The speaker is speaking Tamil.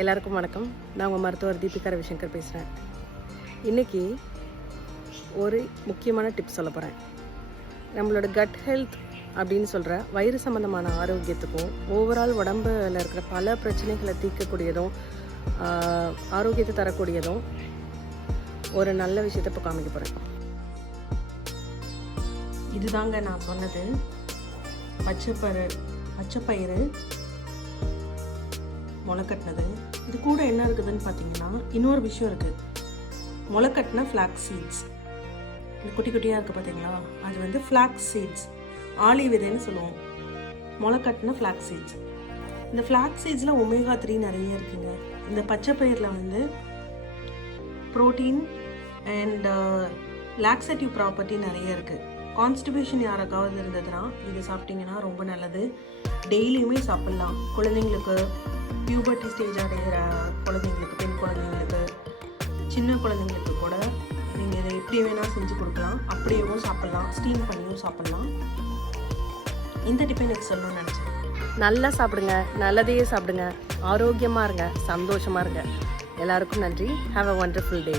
எல்லாருக்கும் வணக்கம். நான் உங்கள் மருத்துவர் தீபிகா ரவிசங்கர் பேசுகிறேன். இன்றைக்கி ஒரு முக்கியமான டிப்ஸ் சொல்ல போகிறேன். நம்மளோட கட் ஹெல்த் அப்படின்னு சொல்கிற வயிறு சம்மந்தமான ஆரோக்கியத்துக்கும் ஓவரால் உடம்பில் இருக்கிற பல பிரச்சனைகளை தீர்க்கக்கூடியதும் ஆரோக்கியத்தை தரக்கூடியதும் ஒரு நல்ல விஷயத்தை இப்போ காமிக்க போகிறேன். இதுதாங்க நான் சொன்னது, பச்சைப்பயிறு முளைக்கட்டினது. இது கூட என்ன இருக்குதுன்னு பார்த்தீங்கன்னா இன்னொரு விஷயம் இருக்குது. முளைக்கட்டின ஃப்ளாக்ஸ் சீட்ஸ், இந்த குட்டி குட்டியாக இருக்குது பார்த்தீங்களா, அது வந்து ஃப்ளாக்ஸ் சீட்ஸ், ஆளி விதைன்னு சொல்லுவோம். முளைக்கட்டின ஃப்ளாக்ஸ் சீட்ஸ். இந்த ஃப்ளாக்ஸ் சீட்ஸில் ஒமேகா 3 நிறைய இருக்குங்க. இந்த பச்சைப்பயிரில் வந்து ப்ரோட்டீன் அண்ட் லாக்ஸேட்டிவ் ப்ராப்பர்ட்டி நிறைய இருக்குது. கான்ஸ்டிபேஷன் யாருக்காவது இருந்ததுன்னா இது சாப்பிட்டிங்கன்னா ரொம்ப நல்லது. டெய்லியுமே சாப்பிட்லாம். குழந்தைங்களுக்கு, பியூபர்ட்டி ஸ்டேஜ் அடைகிற குழந்தைங்களுக்கு, பெண் குழந்தைங்களுக்கு, சின்ன குழந்தைங்களுக்கு கூட நீங்கள் இதை எப்படி வேணால் செஞ்சு கொடுக்கலாம். அப்படியேவும் சாப்பிட்லாம், ஸ்டீம் பண்ணியும் சாப்பிட்லாம். இந்த டிப்பை எனக்கு சொல்லணும்னு நினச்சேன். நல்லா சாப்பிடுங்க, நல்லதையே சாப்பிடுங்க, ஆரோக்கியமாக இருங்க, சந்தோஷமாக இருங்க. எல்லாருக்கும் நன்றி. Have a wonderful day.